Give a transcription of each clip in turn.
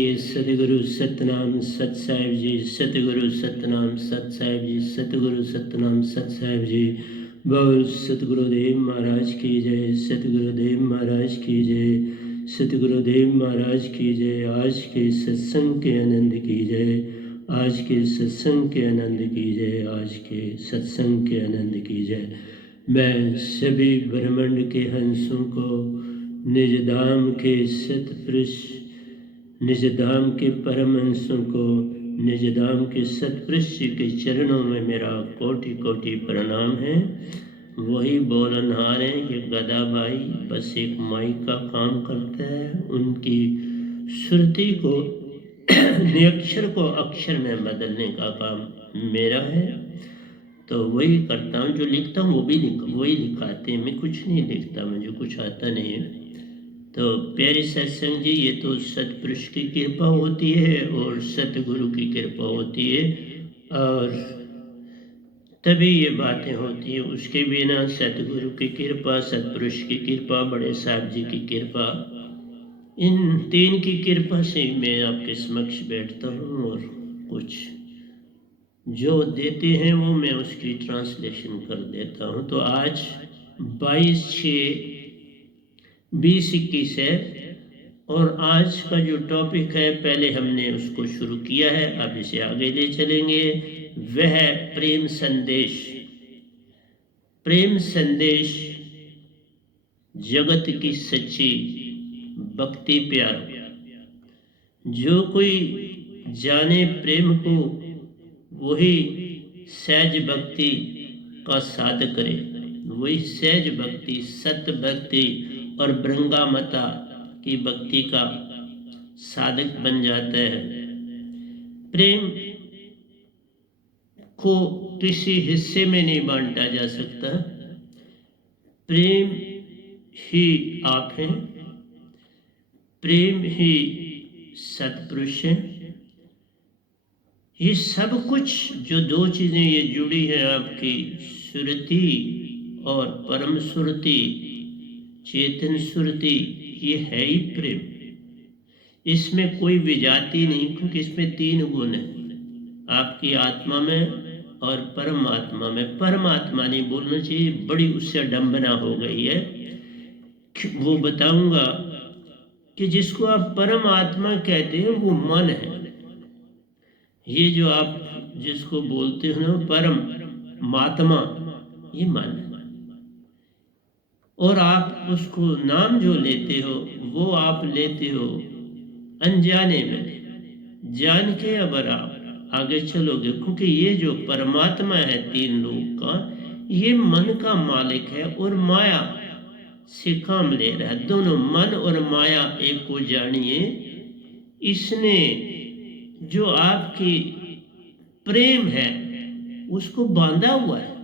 सतगुरु सतनाम सत साहिब जी, सतगुरु सतनाम सत साहिब जी, सतगुरु सतनाम सत साहिब जी। बोल सतगुरुदेव महाराज की जय, सतगुरुदेव महाराज की जय, सतगुरुदेव महाराज की जय। आज के सत्संग के आनंद की जय, आज के सत्संग के आनंद की जय, आज के सत्संग के आनंद की जय। मैं सभी ब्रह्मांड के हंसों को निज धाम के सतपुरुष, निज धाम के परमहंसों को, निज धाम के सतपुरुष के चरणों में मेरा कोटि कोटि प्रणाम है। वही बोलनहार हैं कि गदा भाई बस एक माइक का काम करता है, उनकी श्रुति को निरक्षर को अक्षर में बदलने का काम मेरा है। तो वही करता हूँ, जो लिखता हूँ वही लिखाते हैं। मैं कुछ नहीं लिखता, मुझे कुछ आता नहीं है। तो प्यारे सत्संग जी, ये तो सतपुरुष की कृपा होती है और सतगुरु की कृपा होती है, और तभी ये बातें होती है। उसके बिना सतगुरु की कृपा, सतपुरुष की कृपा, बड़े साहब जी की कृपा, इन तीन की कृपा से मैं आपके समक्ष बैठता हूँ और कुछ जो देते हैं वो मैं उसकी ट्रांसलेशन कर देता हूँ। तो आज 22/6/2021 है और आज का जो टॉपिक है, पहले हमने उसको शुरू किया है, अब इसे आगे ले चलेंगे। वह है प्रेम संदेश। प्रेम संदेश जगत की सच्ची भक्ति प्यार। जो कोई जाने प्रेम को वही सहज भक्ति का साधक करे, वही सहज भक्ति, सत्य भक्ति और ब्रंगामता की भक्ति का साधक बन जाता है। प्रेम को किसी हिस्से में नहीं बांटा जा सकता। प्रेम ही आप हैं, प्रेम ही सतपुरुष है। ये सब कुछ जो दो चीजें ये जुड़ी है आपकी, सुरति और परम सुरति, चेतन सुरति, ये है ही प्रेम। इसमें कोई विजाति नहीं, क्योंकि इसमें तीन गुण है, आपकी आत्मा में और परमात्मा में। परमात्मा नहीं बोलना चाहिए, बड़ी उससे डंबना हो गई है। वो बताऊंगा कि जिसको आप परमात्मा कहते हैं वो मन है। ये जो आप जिसको बोलते हो ना परम महात्मा, ये मन है। और आप उसको नाम जो लेते हो वो आप लेते हो अनजाने में। जान के अगर आप आगे चलोगे, क्योंकि ये जो परमात्मा है तीन लोक का, ये मन का मालिक है और माया से काम ले रहा है। दोनों मन और माया एक को जानिए। इसने जो आपकी प्रेम है उसको बांधा हुआ है,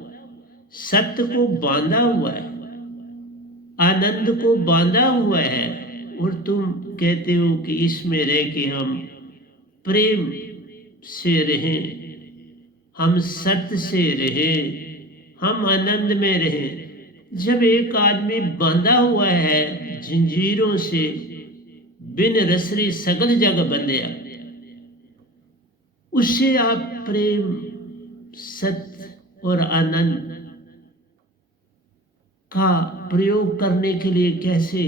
सत्य को बांधा हुआ है, आनंद को बांधा हुआ है। और तुम कहते हो कि इसमें रह के हम प्रेम से रहें, हम सत्य से रहें, हम आनंद में रहें। जब एक आदमी बांधा हुआ है जंजीरों से, बिन रसरी सगल जग बंधया, उससे आप प्रेम, सत्य और आनंद का प्रयोग करने के लिए कैसे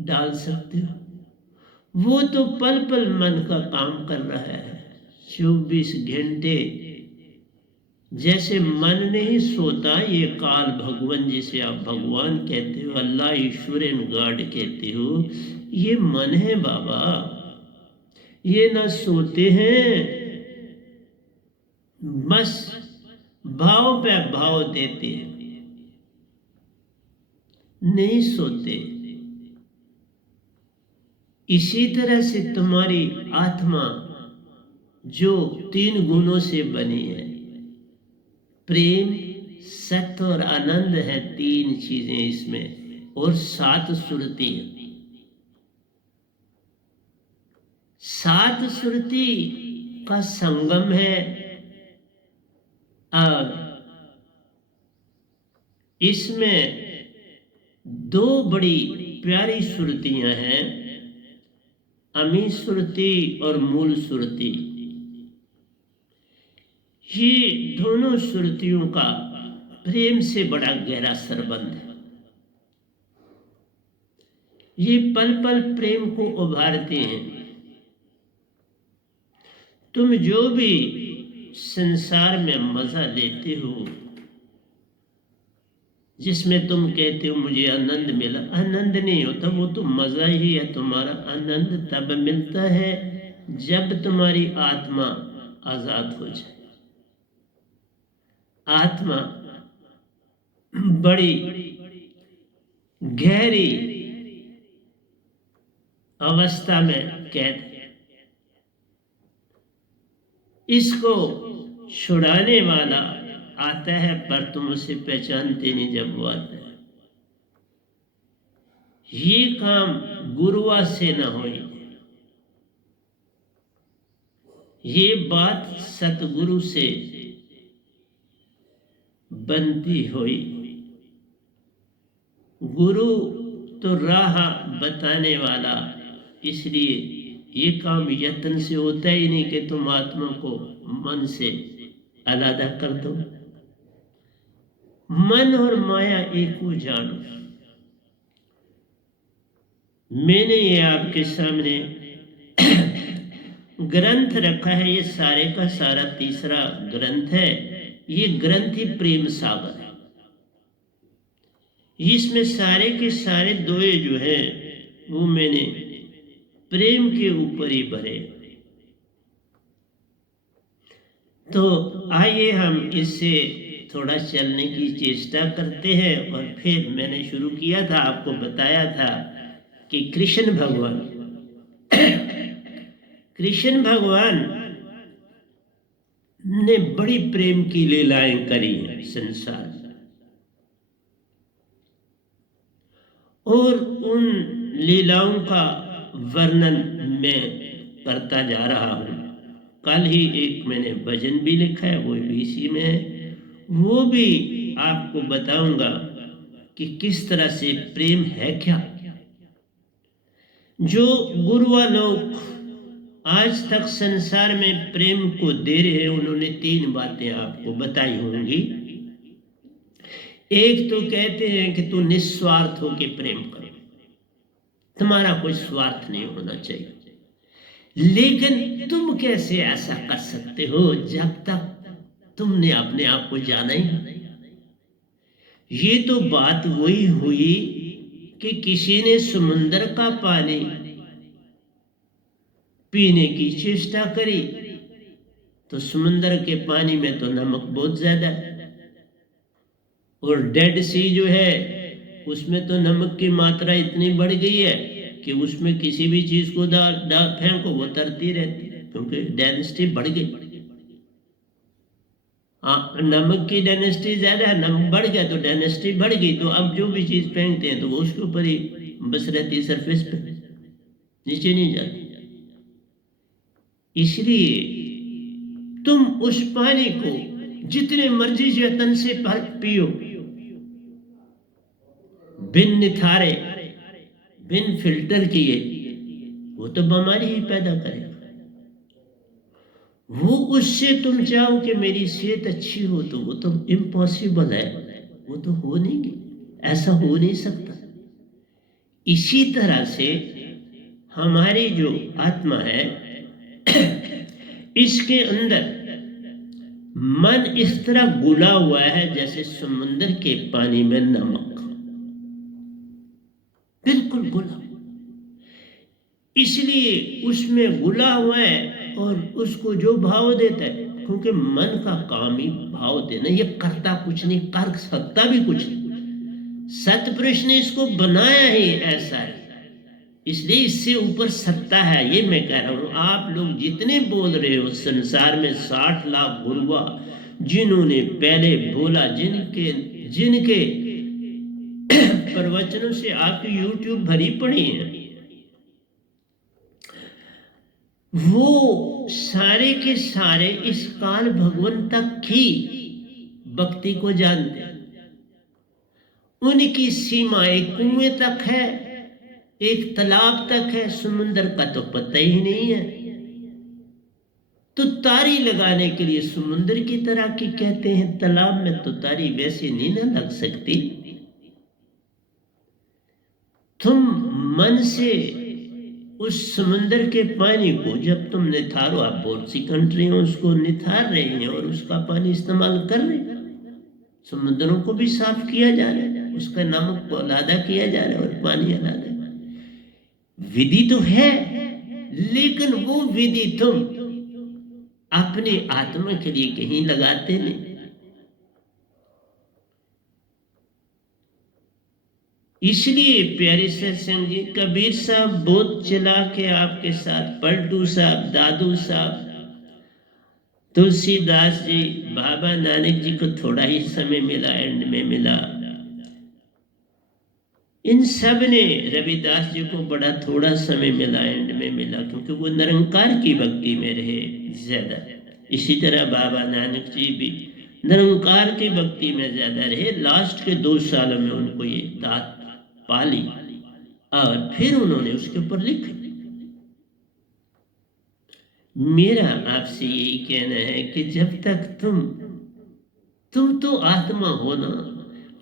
डाल सकते हो? वो तो पल पल मन का काम कर रहा है, 24 घंटे। जैसे मन नहीं सोता, ये काल भगवान जिसे आप भगवान कहते हो, अल्लाह ईश्वर गॉड कहते हो, ये मन है बाबा। ये ना सोते हैं, बस भाव पे भाव देते हैं, नहीं सोते। इसी तरह से तुम्हारी आत्मा जो तीन गुणों से बनी है, प्रेम, सत्य और आनंद है, तीन चीजें इसमें, और 7 सुरति है। 7 सुरति का संगम है। इसमें 2 बड़ी प्यारी सुरतियां हैं। अमी सुरति और मूल सुरति, ये दोनों सुरतियों का प्रेम से बड़ा गहरा संबंध है। ये पल पल प्रेम को उभारते हैं। तुम जो भी संसार में मजा लेते हो, जिसमें तुम कहते हो मुझे आनंद मिला, आनंद नहीं होता, वो तो मजा ही है। तुम्हारा आनंद तब मिलता है जब तुम्हारी आत्मा आजाद हो जाए। आत्मा बड़ी गहरी अवस्था में कैद है। इसको छुड़ाने वाला आता है, पर तुम उसे पहचानते नहीं जब वो आता है। ये काम गुरुआ से न हो, ये बात सतगुरु से बनती हुई। गुरु तो राह बताने वाला, इसलिए ये काम यत्न से होता ही नहीं कि तुम आत्मा को मन से अलग कर दो। मन और माया एक को जानो। मैंने ये आपके सामने ग्रंथ रखा है, ये सारे का सारा तीसरा ग्रंथ है। ये ग्रंथ ही प्रेम सागर है। इसमें सारे के सारे दोए जो है वो मैंने प्रेम के ऊपर ही भरे। तो आइए हम इससे थोड़ा चलने की चेष्टा करते हैं। और फिर मैंने शुरू किया था, आपको बताया था कि कृष्ण भगवान ने बड़ी प्रेम की लीलाएं करी हैं संसार में, और उन लीलाओं का वर्णन मैं करता जा रहा हूं। कल ही एक मैंने भजन भी लिखा है, वो भी इसी में है। वो भी आपको बताऊंगा कि किस तरह से प्रेम है क्या। जो गुरुआ लोग आज तक संसार में प्रेम को दे रहे हैं, उन्होंने 3 बातें आपको बताई होंगी। एक तो कहते हैं कि तू निस्वार्थ होके प्रेम करो, तुम्हारा कोई स्वार्थ नहीं होना चाहिए। लेकिन तुम कैसे ऐसा कर सकते हो जब तक तुमने अपने आप को जाना ही नहीं। ये तो बात वही हुई कि किसी ने समुद्र का पानी पीने की चेष्टा करी, तो समुद्र के पानी में तो नमक बहुत ज्यादा है, और डेड सी जो है उसमें तो नमक की मात्रा इतनी बढ़ गई है कि उसमें किसी भी चीज को डाल फेंको वो तरती रहती है, क्योंकि डेंसिटी बढ़ गई। नमक की डेंसिटी ज्यादा है, नमक बढ़ गया तो डेंसिटी बढ़ गई, तो अब जो भी चीज फेंकते हैं तो वो उसके ऊपर ही बस रहती है, सरफेस पे, नीचे नहीं जाती। इसलिए तुम उस पानी को जितने मर्जी यत्न से पियो, बिन निथारे, बिन फिल्टर किए, वो तो बीमारी ही पैदा करेगा। वो उससे तुम चाहो कि मेरी सेहत अच्छी हो, तो वो तो इम्पॉसिबल है, वो तो हो नहीं, ऐसा हो नहीं सकता। इसी तरह से हमारी जो आत्मा है इसके अंदर मन इस तरह घुला हुआ है जैसे समुद्र के पानी में नमक, बिल्कुल घुला। इसलिए उसमें घुला हुआ है और उसको जो भाव देता है, क्योंकि मन का काम ही भाव देना, ये करता कुछ नहीं, कर सकता भी कुछ नहीं। सतपुरुष ने इसको बनाया ही ऐसा है, इसलिए इससे ऊपर सत्ता है। ये मैं कह रहा हूं, आप लोग जितने बोल रहे हो संसार में 60 लाख गुरुआ जिन्होंने पहले बोला, जिनके प्रवचनों से आपकी YouTube भरी पड़ी है, वो सारे के सारे इस काल भगवान तक की भक्ति को जानते हैं। उनकी सीमा एक कुएं तक है, एक तालाब तक है, समुंदर का तो पता ही नहीं है। तो तारी लगाने के लिए समुंदर की तरह की कहते हैं, तालाब में तो तारी वैसे नहीं ना लग सकती। तुम मन से उस समुंदर के पानी को जब तुम निथारो, आप बहुत सी कंट्री में उसको निथार रहे हैं और उसका पानी इस्तेमाल कर रहे हैं, समुद्रों को भी साफ किया जा रहा है, उसका नमक को अलग किया जा रहा है और पानी अलग। विधि तो है, लेकिन वो विधि तुम अपने आत्मा के लिए कहीं लगाते नहीं। इसलिए प्यारे सत्संग जी, कबीर साहब बहुत चला के आपके साथ, पलटू साहब, दादू साहब, तुलसीदास जी, बाबा नानक जी को थोड़ा ही समय मिला, एंड में मिला। इन सब ने, रविदास जी को बड़ा थोड़ा समय मिला, एंड में मिला, क्योंकि वो निरंकार की भक्ति में रहे ज्यादा। इसी तरह बाबा नानक जी भी निरंकार की भक्ति में ज्यादा रहे। लास्ट के 2 सालों में उनको ये दात पाली और फिर उन्होंने उसके ऊपर लिखा। मेरा आपसे यही कहना है कि जब तक तुम तो आत्मा हो ना,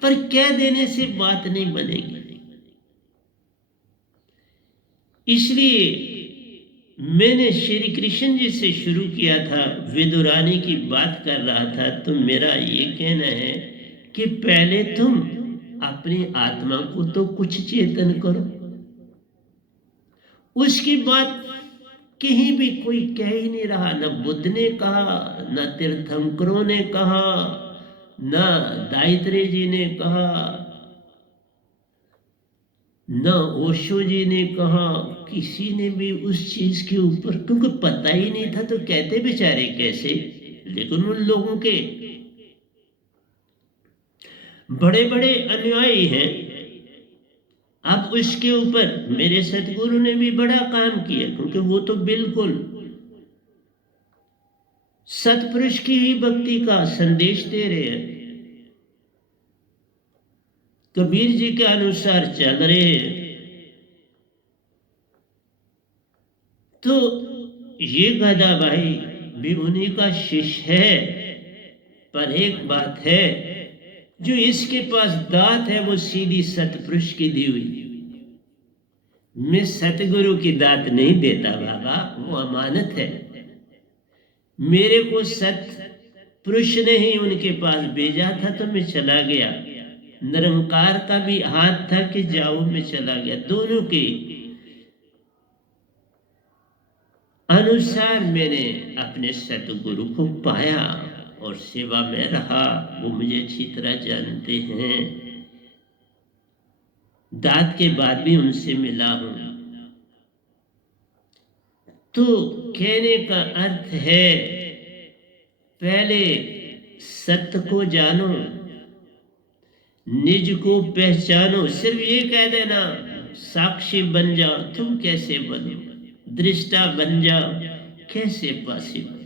पर कह देने से बात नहीं बनेगी। इसलिए मैंने श्री कृष्ण जी से शुरू किया था, विदुरानी की बात कर रहा था, तो मेरा ये कहना है कि पहले तुम अपनी आत्मा को तो कुछ चेतन करो, उसकी बात कहीं भी कोई कह ही नहीं रहा। न बुद्ध ने कहा, न तीर्थंकरों ने कहा, न दायित्रे जी ने कहा, न ओशो जी ने कहा, किसी ने भी उस चीज के ऊपर, क्योंकि पता ही नहीं था तो कहते बेचारे कैसे। लेकिन उन लोगों के बड़े बड़े अनुयायी हैं। अब उसके ऊपर मेरे सतगुरु ने भी बड़ा काम किया, क्योंकि वो तो बिल्कुल सतपुरुष की ही भक्ति का संदेश दे रहे हैं, कबीर जी के अनुसार चल रहे हैं। तो ये गधा भाई भी उन्हीं का शिष्य है। पर एक बात है, जो इसके पास दात है वो सीधी सतपुरुष की दी हुई। मैं सतगुरु की दात नहीं देता बाबा, वो अमानत है। मेरे को सतपुरुष ने ही उनके पास भेजा था, तो मैं चला गया। निरंकार का भी हाथ था कि जाओ, मैं चला गया। दोनों के अनुसार मैंने अपने सतगुरु को पाया और सेवा में रहा। वो मुझे अच्छी तरह जानते हैं, दात के बाद भी उनसे मिला हूं। तो कहने का अर्थ है, पहले सत्य को जानो, निज को पहचानो। सिर्फ ये कह देना साक्षी बन जाओ, तुम कैसे बनो? दृष्टा बन जाओ, कैसे पॉसिबल?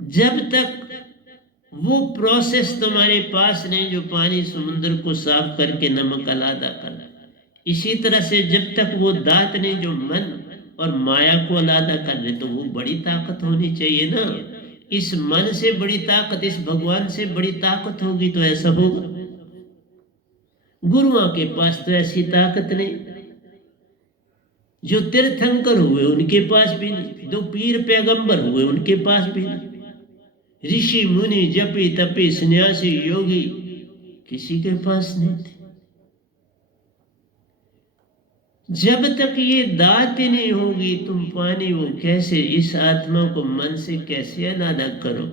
जब तक वो प्रोसेस तुम्हारे पास नहीं, जो पानी समुद्र को साफ करके नमक अलादा कर, इसी तरह से जब तक वो दात नहीं जो मन और माया को अलादा कर ले, तो वो बड़ी ताकत होनी चाहिए ना। इस मन से बड़ी ताकत, इस भगवान से बड़ी ताकत होगी तो ऐसा होगा। गुरुओं के पास तो ऐसी ताकत नहीं। जो तीर्थंकर हुए उनके पास भी नहीं, 2 पीर पैगंबर हुए उनके पास भी नहीं, ऋषि मुनि जपी तपी सन्यासी योगी किसी के पास नहीं थे। जब तक ये दात ही नहीं होगी, तुम पानी वो कैसे, इस आत्मा को मन से कैसे अलादा करो?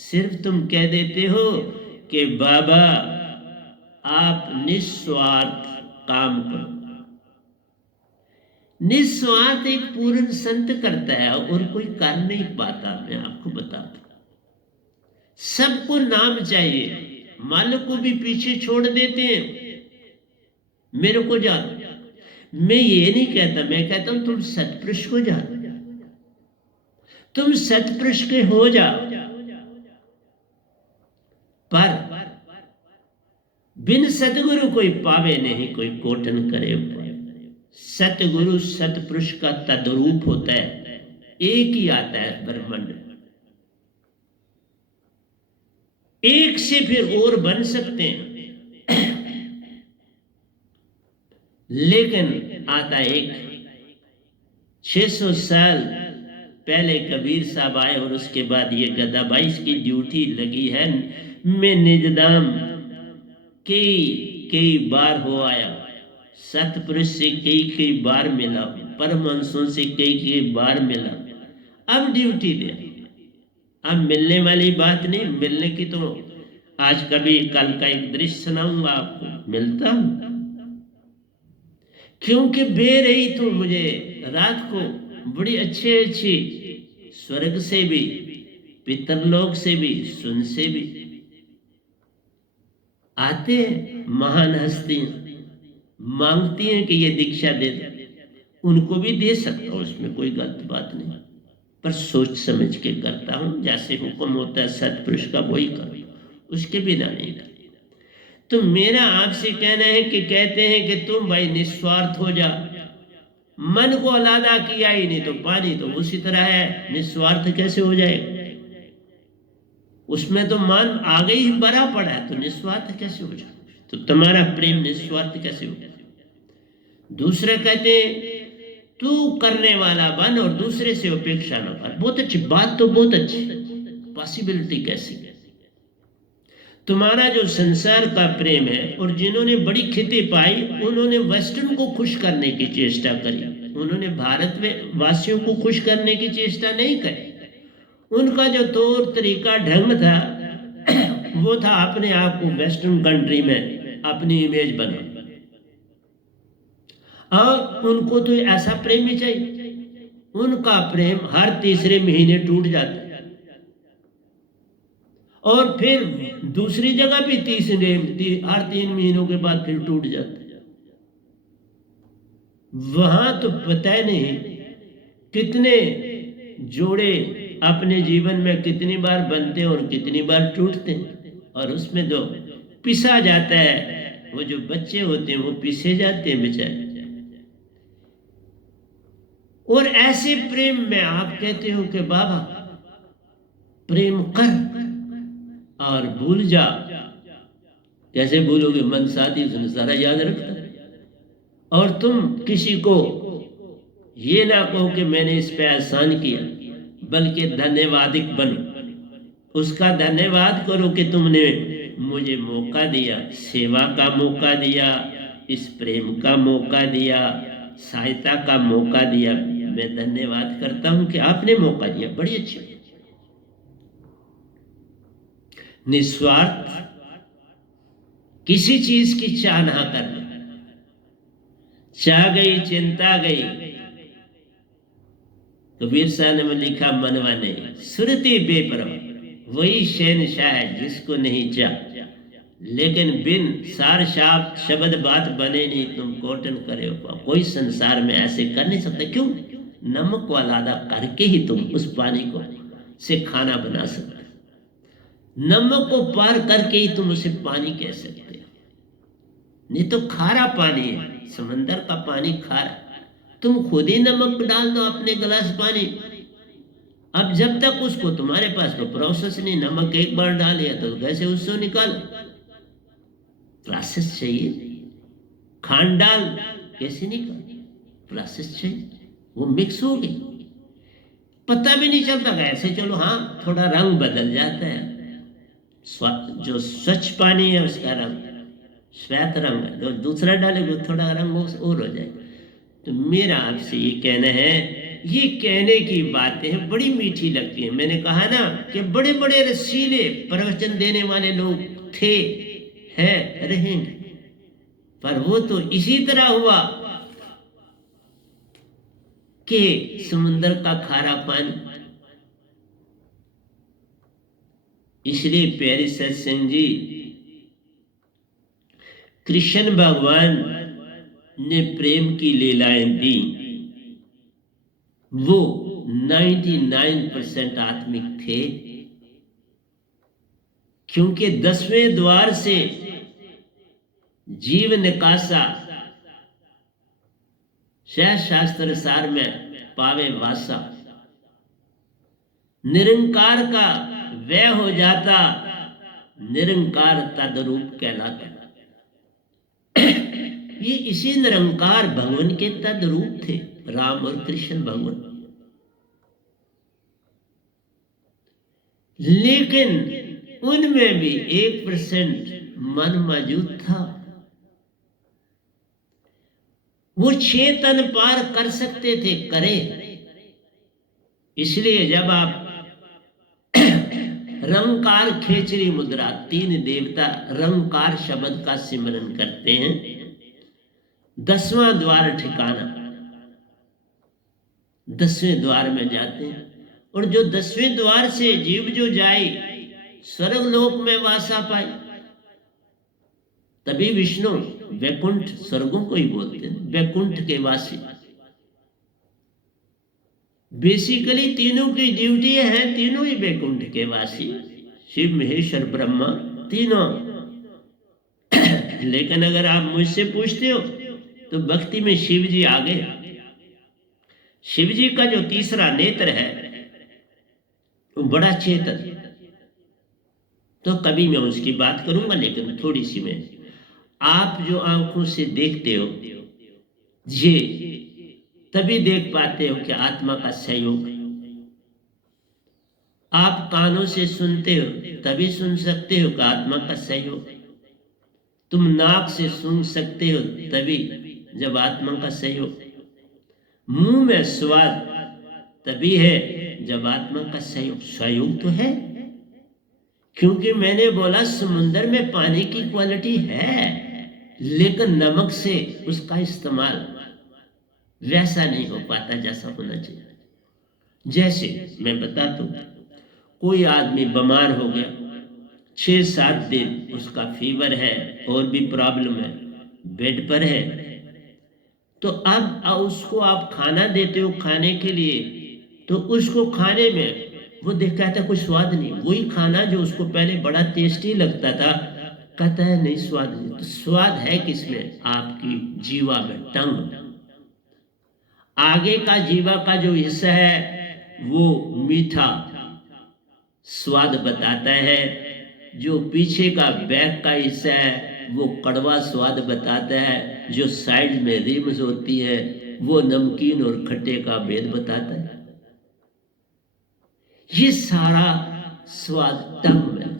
सिर्फ तुम कह देते हो कि बाबा आप निस्वार्थ काम करो। निस्वार्थ एक पूर्ण संत करता है और कोई कर नहीं पाता। मैं आपको बताता हूं, सबको नाम चाहिए, मालिक को भी पीछे छोड़ देते हैं। मेरे को जानो, मैं ये नहीं कहता, मैं कहता हूं तुम सतपुरुष को जानो, तुम सतपुरुष के हो जाओ। पर बिन सतगुरु कोई पावे नहीं, कोई कोटन करे। सतगुरु सतपुरुष का तद्रूप होता है, एक ही आता है ब्रह्मांड। एक से फिर और बन सकते हैं, लेकिन आता एक। 600 साल पहले कबीर साहब आए और उसके बाद ये गदाबाई की ड्यूटी लगी है। मैं निजदाम कई बार हो आया, सतपुरुष से कई बार मिला, परमहंसों से कई बार मिला। अब ड्यूटी दे, अब मिलने वाली बात नहीं। मिलने की तो आज कभी कल का एक दृश्य सुनाऊंगा आपको, मिलता हूं। क्योंकि बे रही तो मुझे रात को बड़ी अच्छी स्वर्ग से भी, पितरलोक से भी, सुन से भी आते हैं महान हस्तियां, मांगती हैं कि ये दीक्षा दे दो। उनको भी दे सकता हूं, उसमें कोई गलत बात नहीं, पर सोच समझ के करता हूं। जैसे हुक्म होता है सतपुरुष का वही करो, उसके बिना नहीं करता। तो मेरा आपसे कहना है कि कहते हैं कि तुम भाई निस्वार्थ हो जा। मन को अलादा किया ही नहीं तो पानी तो उसी तरह है, निस्वार्थ कैसे हो जाएगा? उसमें तो मन आगे ही भरा पड़ा है, तो निस्वार्थ कैसे हो जाए? तो तुम्हारा प्रेम निस्वार्थ कैसे हो? दूसरे कहते हैं तू करने वाला बन और दूसरे से अपेक्षा न कर। बहुत अच्छी बात, तो बहुत अच्छी पॉसिबिलिटी कैसी? तुम्हारा जो संसार का प्रेम है, और जिन्होंने बड़ी खेती पाई उन्होंने वेस्टर्न को खुश करने की चेष्टा करी, उन्होंने भारत में वासियों को खुश करने की चेष्टा नहीं करी। उनका जो तौर तरीका ढंग था वो था अपने आप को वेस्टर्न कंट्री में अपनी इमेज बना, और उनको तो ऐसा प्रेम ही चाहिए। उनका प्रेम हर तीसरे महीने टूट जाता है, और फिर दूसरी जगह भी हर 3 महीनों के बाद फिर टूट जाता है। वहां तो पता नहीं कितने जोड़े अपने जीवन में कितनी बार बनते हैं और कितनी बार टूटते हैं, और उसमें जो पिसा जाता है, वो जो बच्चे होते हैं वो पिसे जाते हैं बेचारे। और ऐसे प्रेम में आप कहते हो कि बाबा प्रेम कर और भूल जा। कैसे भूलोगे? मन साथी उसने सारा याद रखता। और तुम किसी को ये ना कहो कि मैंने इस पे एहसान किया, बल्कि धन्यवादिक बनो। उसका धन्यवाद करो कि तुमने मुझे मौका दिया, सेवा का मौका दिया, इस प्रेम का मौका दिया, सहायता का मौका दिया। मैं धन्यवाद करता हूं कि आपने मौका दिया, बड़ी अच्छी। निस्वार्थ, किसी चीज की चाह ना करना। चाह गई चिंता गई, कबीर साहब ने लिखा मनवा नहीं, सुरती बेपरवाह वही शहनशाह है जिसको नहीं चाह। लेकिन बिन सार शाप शब्द बात बने नहीं, तुम कोटन करे हो। कोई संसार में ऐसे कर नहीं सकता। क्यों? नमक को अलादा करके ही तुम उस पानी को से खाना बना सकते। नमक को पार करके ही तुम उसे पानी कह सकते हो। नहीं तो खारा पानी है, समंदर का पानी खारा। तुम खुद ही नमक डाल दो अपने गिलास पानी। अब जब तक उसको तुम्हारे पास तो प्रोसेस नहीं, नमक एक बार डालिया तो कैसे उससे निकालो, प्रोसेस चाहिए। खांड डाल कैसे निकाल, प्रोसेस चाहिए। वो मिक्स हो गई, पता भी नहीं चलता कैसे। चलो हाँ, थोड़ा रंग बदल जाता है। जो स्वच्छ पानी है उसका रंग श्वेत रंग है, जो दूसरा डालेगा थोड़ा रंग और हो जाएगा। तो मेरा आपसे ये कहना है, ये कहने की बातें बड़ी मीठी लगती हैं। मैंने कहा ना कि बड़े बड़े रसीले प्रवचन देने वाले लोग थे, हैं, रहेंगे, पर वो तो इसी तरह हुआ कि समुद्र का खारा पानी। इसलिए प्यारे सत्संग जी, कृष्ण भगवान ने प्रेम की लीलाएं दी, वो 99% आत्मिक थे, क्योंकि 10वें द्वार से जीव निकासा सहज शास्त्र सार में पावे वासा, निरंकार का वह हो जाता, निरंकार तद्रूप कहलाता। ये इसी निरंकार भगवान के तद्रूप थे, राम और कृष्ण भगवान। लेकिन उनमें भी 1% मन मौजूद था। वो चेतन पार कर सकते थे, करे। इसलिए जब आप रंकार खेचरी मुद्रा, 3 देवता रंकार शब्द का सिमरन करते हैं, 10वां द्वार ठिकाना, 10वें द्वार में जाते हैं। और जो 10वें द्वार से जीव जो जाए स्वर्ग लोक में वासा पाए, तभी विष्णु वैकुंठ स्वर्गों को ही बोलते हैं, वैकुंठ के वासी। बेसिकली तीनों की ड्यूटी है, तीनों ही वैकुंठ के वासी, शिव महेश्वर ब्रह्मा तीनों। लेकिन अगर आप मुझसे पूछते हो तो भक्ति में शिव जी आगे। शिव जी का जो तीसरा नेत्र है वो बड़ा चेतन, तो कभी मैं उसकी बात करूंगा, लेकिन थोड़ी सी मैं, आप जो आंखों से देखते हो ये तभी देख पाते हो कि आत्मा का सहयोग। आप कानों से सुनते हो तभी सुन सकते हो कि आत्मा का सहयोग। तुम नाक से सुन सकते हो तभी जब आत्मा का सहयोग। मुंह में स्वाद तभी है जब आत्मा का सहयोग। सहयोग तो है, क्योंकि मैंने बोला समुद्र में पानी की क्वालिटी है, लेकिन नमक से उसका इस्तेमाल वैसा नहीं हो पाता जैसा होना चाहिए। जैसे मैं बताता हूं, कोई आदमी बीमार हो गया, 6-7 दिन उसका फीवर है और भी प्रॉब्लम है, बेड पर है, तो अब उसको आप खाना देते हो खाने के लिए, तो उसको खाने में वो देखता है कुछ स्वाद नहीं। वही खाना जो उसको पहले बड़ा टेस्टी लगता था, कहता है नहीं स्वाद नहीं। तो स्वाद है किसमें? आपकी जीवा में, टंग। आगे का जीवा का जो हिस्सा है वो मीठा स्वाद बताता है, जो पीछे का बैक का हिस्सा है वो कड़वा स्वाद बताता है, जो साइड में रिम्स होती है वो नमकीन और खट्टे का भेद बताता है। ये सारा स्वाद टंग में,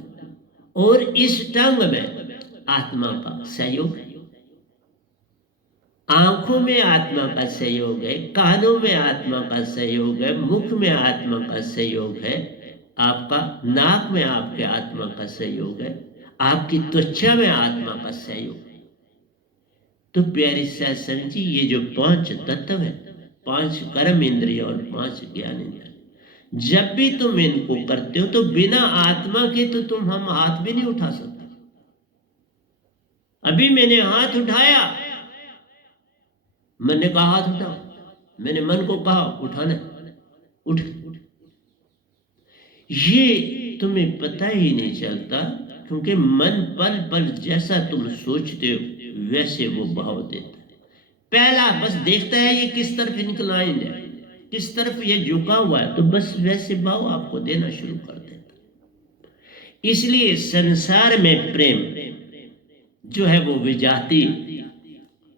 और इस टंग में आत्मा का सहयोग है। आंखों में आत्मा का सहयोग है, कानों में आत्मा का सहयोग है, मुख में आत्मा का सहयोग है, आपका नाक में आपके आत्मा का सहयोग है, आपकी त्वचा में आत्मा का सहयोग है। तो प्यारी सत्संग जी, ये जो 5 तत्व है, 5 कर्म इंद्रिय और 5 ज्ञान इंद्रिय, जब भी तुम इनको करते हो तो बिना आत्मा के तो हम हाथ भी नहीं उठा सकते। अभी मैंने हाथ उठाया, मन ने कहा हाथ उठाओ, मैंने मन को कहा उठाना, उठ। ये तुम्हें पता ही नहीं चलता, क्योंकि मन पल पल जैसा तुम सोचते हो वैसे वो भाव देता है। पहला बस देखता है ये किस तरफ इंक्लाइंड है, किस तरफ ये झुका हुआ है, तो बस वैसे भाव आपको देना शुरू कर देता। इसलिए संसार में प्रेम जो है वो विजाती,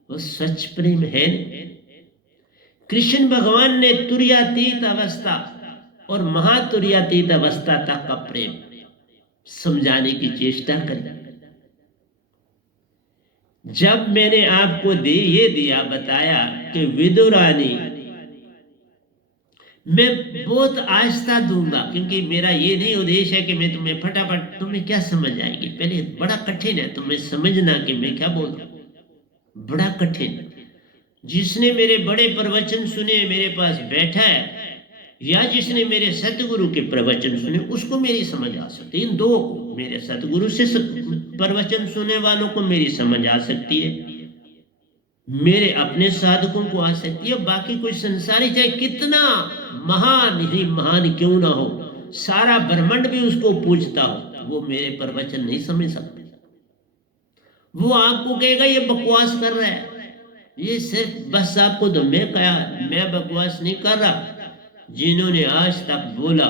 वो सच प्रेम है। कृष्ण भगवान ने तुर्यातीत अवस्था और महातुर्यातीत अवस्था तक का प्रेम समझाने की चेष्टा करी। जब मैंने आपको ये दिया बताया कि विदुरानी मैं बहुत आहिस्ता दूंगा, क्योंकि मेरा ये नहीं उद्देश्य है कि मैं तुम्हें फटाफट, तुम्हें क्या समझ आएगी, पहले बड़ा कठिन है तुम्हें समझना कि मैं क्या बोल रहा हूं, बड़ा कठिन। जिसने मेरे बड़े प्रवचन सुने, मेरे पास बैठा है, या जिसने मेरे सतगुरु के प्रवचन सुने, उसको मेरी समझ आ सकती है। इन दो को, मेरे सतगुरु से प्रवचन सुनने वालों को मेरी समझ आ सकती है, मेरे अपने साधकों को आ सकती है। बाकी कोई संसारी चाहे कितना महान ही महान क्यों ना हो, सारा ब्रह्मांड भी उसको पूछता हो, वो मेरे प्रवचन नहीं समझ सकते। वो आपको कहेगा ये बकवास कर रहा है, ये सिर्फ बस आपको तो मैं बकवास नहीं कर रहा। जिन्होंने आज तक बोला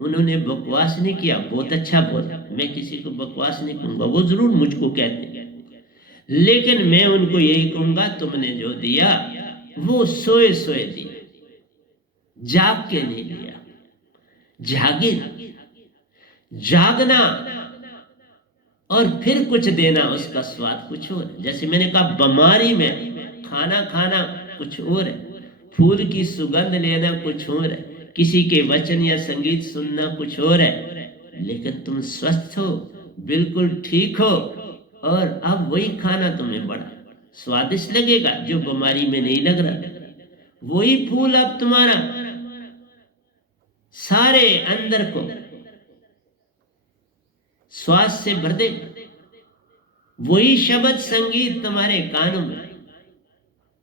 उन्होंने बकवास नहीं किया, बहुत अच्छा बोला। मैं किसी को बकवास नहीं कहूंगा, वो जरूर मुझको कहते हैं, लेकिन मैं उनको यही कहूंगा तुमने जो दिया वो सोए सोए दिया, जाग के नहीं लिया। जागे, जागना और फिर कुछ देना, उसका स्वाद कुछ और है। जैसे मैंने कहा बीमारी में खाना खाना कुछ और है, फूल की सुगंध लेना कुछ और है, किसी के वचन या संगीत सुनना कुछ और है, लेकिन तुम स्वस्थ हो, बिल्कुल ठीक हो, और अब वही खाना तुम्हें बड़ा स्वादिष्ट लगेगा जो बीमारी में नहीं लग रहा। वही फूल अब तुम्हारा सारे अंदर को श्वास से भर दे। वही शब्द संगीत तुम्हारे कानों में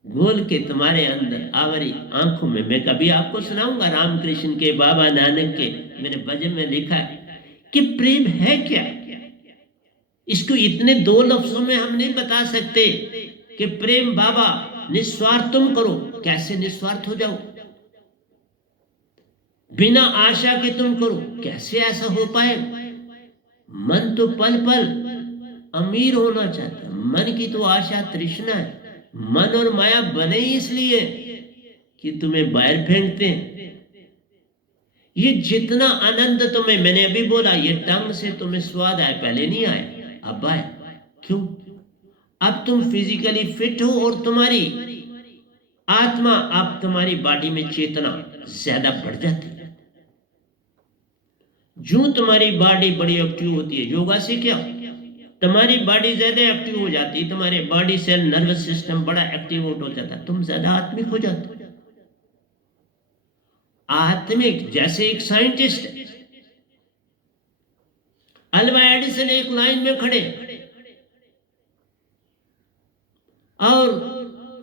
घोल के तुम्हारे अंदर आवरी आंखों में। मैं कभी आपको सुनाऊंगा रामकृष्ण के, बाबा नानक के, मेरे भजन में लिखा है कि प्रेम है क्या। इसको इतने दो लफ्जों में हम नहीं बता सकते कि प्रेम बाबा निस्वार्थ तुम करो, कैसे निस्वार्थ हो जाओ, बिना आशा के तुम करो, कैसे ऐसा हो पाए। मन तो पल पल अमीर होना चाहता है, मन की तो आशा तृष्णा है। मन और माया बने इसलिए कि तुम्हें बाहर फेंकते हैं। ये जितना आनंद तुम्हें, मैंने अभी बोला, ये टंग से तुम्हें स्वाद आया, पहले नहीं आया, अब आया। क्यों? अब तुम फिजिकली फिट हो और तुम्हारी आत्मा, अब तुम्हारी बॉडी में चेतना ज्यादा बढ़ जाती है। जो तुम्हारी बॉडी बड़ी एक्टिव होती है, योगा से क्या तुम्हारी बॉडी ज्यादा एक्टिव हो जाती है, तुम्हारे बॉडी सेल नर्वस सिस्टम बड़ा एक्टिव हो जाता है, तुम ज्यादा आत्मिक हो जाते हो। आत्मिक, जैसे एक साइंटिस्ट अल्वा एडिसन एक लाइन में खड़े और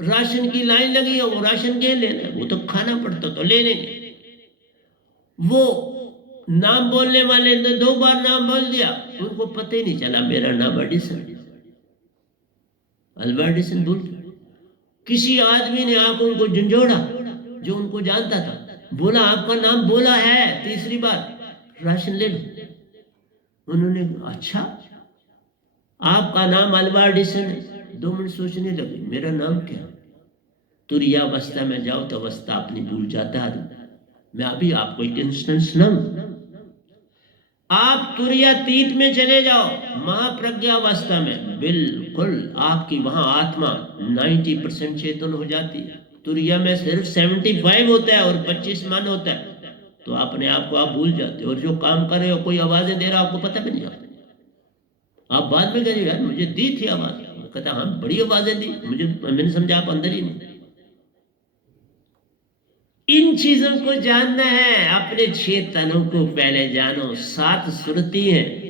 राशन की लाइन लगी है, वो राशन के लेना, वो तो खाना पड़ता तो ले लेंगे। वो नाम बोलने वाले ने 2 बार नाम बोल दिया, उनको पता ही नहीं चला मेरा नाम एडिसन, अल्वा एडिसन बोल। किसी आदमी ने आंखों को झंझोड़ा जो उनको जानता था, बोला आपका नाम बोला है 3री बार, राशन ले लो। उन्होंने अच्छा आपका नाम अल्वा एडिसन है। 2 मिनट सोचने लगे, मेरा नाम क्या। तुरिया अवस्था में जाओ तो अवस्था अपनी भूल जाता है। मैं अभी आपको एक इंस्टेंस सुनाऊं। आप तुरीयातीत में चले जाओ, महाप्रज्ञा अवस्था में, बिल्कुल आपकी वहां आत्मा 90% चेतन हो जाती है। तुरिया में सिर्फ 75 होता है और 25 मन होता है, तो अपने आप को आप भूल जाते हो, और जो काम कर रहे हो, कोई आवाजें दे रहा आपको पता भी नहीं आता। आप बाद में कहेंगे यार मुझे दी थी आवाज, कहता हाँ बड़ी आवाजें दी, मुझे, मैंने समझा आप अंदर ही नहीं। इन चीजों को जानना है, अपने 6 तनों को पहले जानो। 7 सुरती हैं।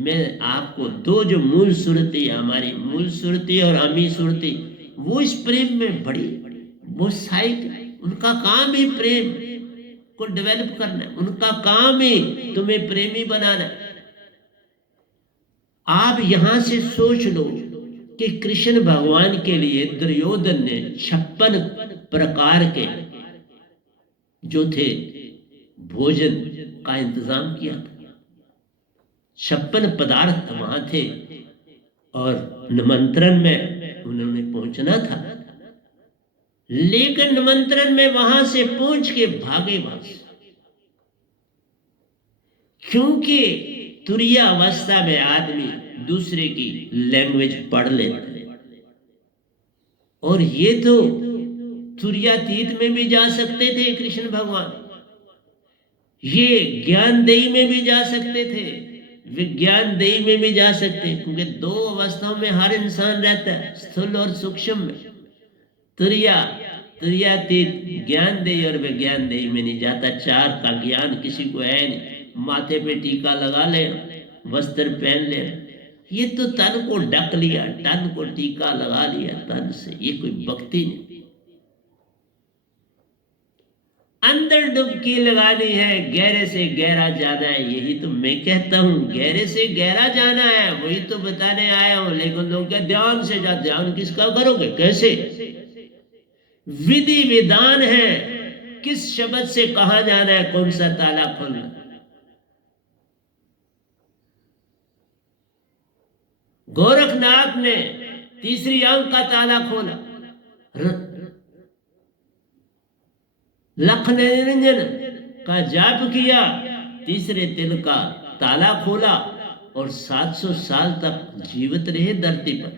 मैं आपको 2 जो मूल सुरती है, हमारी मूल सुरती और अमी सुरती, वो इस प्रेम में बड़ी, वो साइक, उनका काम ही प्रेम को डेवलप करना है, उनका काम ही तुम्हें प्रेमी बनाना है। आप यहां से सोच लो कि कृष्ण भगवान के लिए दुर्योधन ने 56 प्रकार के जो थे भोजन का इंतजाम किया था। 56 पदार्थ वहां थे और निमंत्रण में उन्होंने पहुंचना था, लेकिन निमंत्रण में वहां से पहुंच के भागे वहां से, क्योंकि तुरीय अवस्था में आदमी दूसरे की लैंग्वेज पढ़ लेता है। और ये तो तुरीयातीत में भी जा सकते थे कृष्ण भगवान, ये ज्ञानदेही में भी जा सकते थे, विज्ञानदेही में भी जा सकते हैं, क्योंकि 2 अवस्थाओं में हर इंसान रहता है, स्थूल और सूक्ष्म में। तुरीयातीत ज्ञानदेही और विज्ञानदेही में नहीं जाता। 4 का ज्ञान किसी को है नहीं। माथे पे टीका लगा ले, वस्त्र पहन ले, ये तो तन को ढक लिया, तन को टीका लगा लिया तन से, ये कोई भक्ति नहीं। अंदर डुबकी लगानी है, गहरे से गहरा जाना है। यही तो मैं कहता हूं, गहरे से गहरा जाना है, वही तो बताने आया हूं। लेकिन लोग क्या ध्यान से जा, ध्यान किसका करोगे, कैसे? विधि विधान है, किस शब्द से कहा जाना है, कौन सा ताला खोलना। गोरखनाथ ने तीसरी आंख का ताला खोला, लख निरंजन का जाप किया, तीसरे तिल का ताला खोला और 700 साल तक जीवित रहे धरती पर।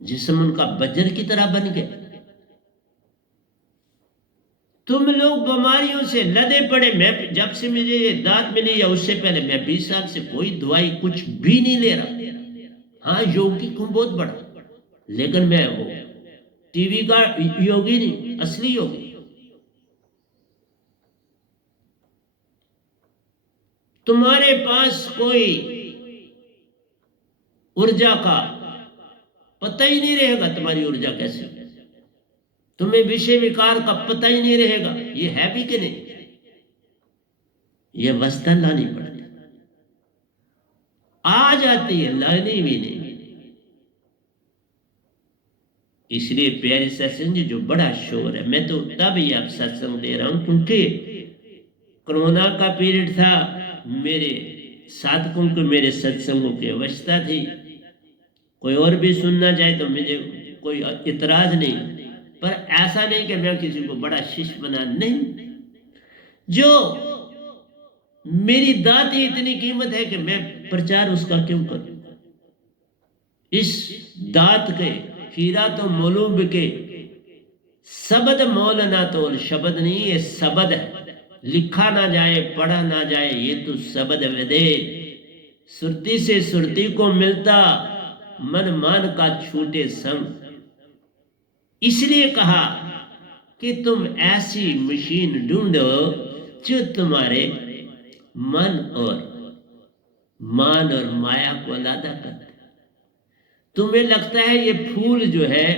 जिस्म उनका वज्र की तरह बन गया। तुम लोग बीमारियों से लदे पड़े। मैं जब से मुझे ये दांत मिली या उससे पहले मैं 20 साल से कोई दवाई कुछ भी नहीं ले रहा। हाँ, योगी हूं बहुत बड़ा, लेकिन मैं वो टीवी का योगी नहीं, असली योगी। तुम्हारे पास कोई ऊर्जा का पता ही नहीं रहेगा, तुम्हारी ऊर्जा कैसे, तुम्हें विषय विकार का पता ही नहीं रहेगा। ये है भी कि नहीं? ये अवस्था लानी पड़ती, आ जाती है, लानी भी नहीं। इसलिए प्यारे सत्संग जो बड़ा शोर है, मैं तो तब ही आप सत्संग दे रहा हूं क्योंकि कोरोना का पीरियड था, मेरे साधकों को मेरे सत्संगों की अवस्था थी। कोई और भी सुनना चाहे तो मुझे कोई इतराज नहीं, पर ऐसा नहीं कि मैं किसी को बड़ा शिष्य बना, नहीं। जो मेरी दात ही इतनी कीमत है कि मैं प्रचार उसका क्यों करूं। इस दात के हीरा तो मोलूब के, शब्द मोल ना तोल। शब्द नहीं, ये शब्द है, लिखा ना जाए, पढ़ा ना जाए, ये तो शब्द वेदे। सुरती से सुरती को मिलता, मन मान का छूटे संग। इसलिए कहा कि तुम ऐसी मशीन ढूंढो जो तुम्हारे मन और मान और माया को अलग करते। तुम्हें लगता है ये फूल जो है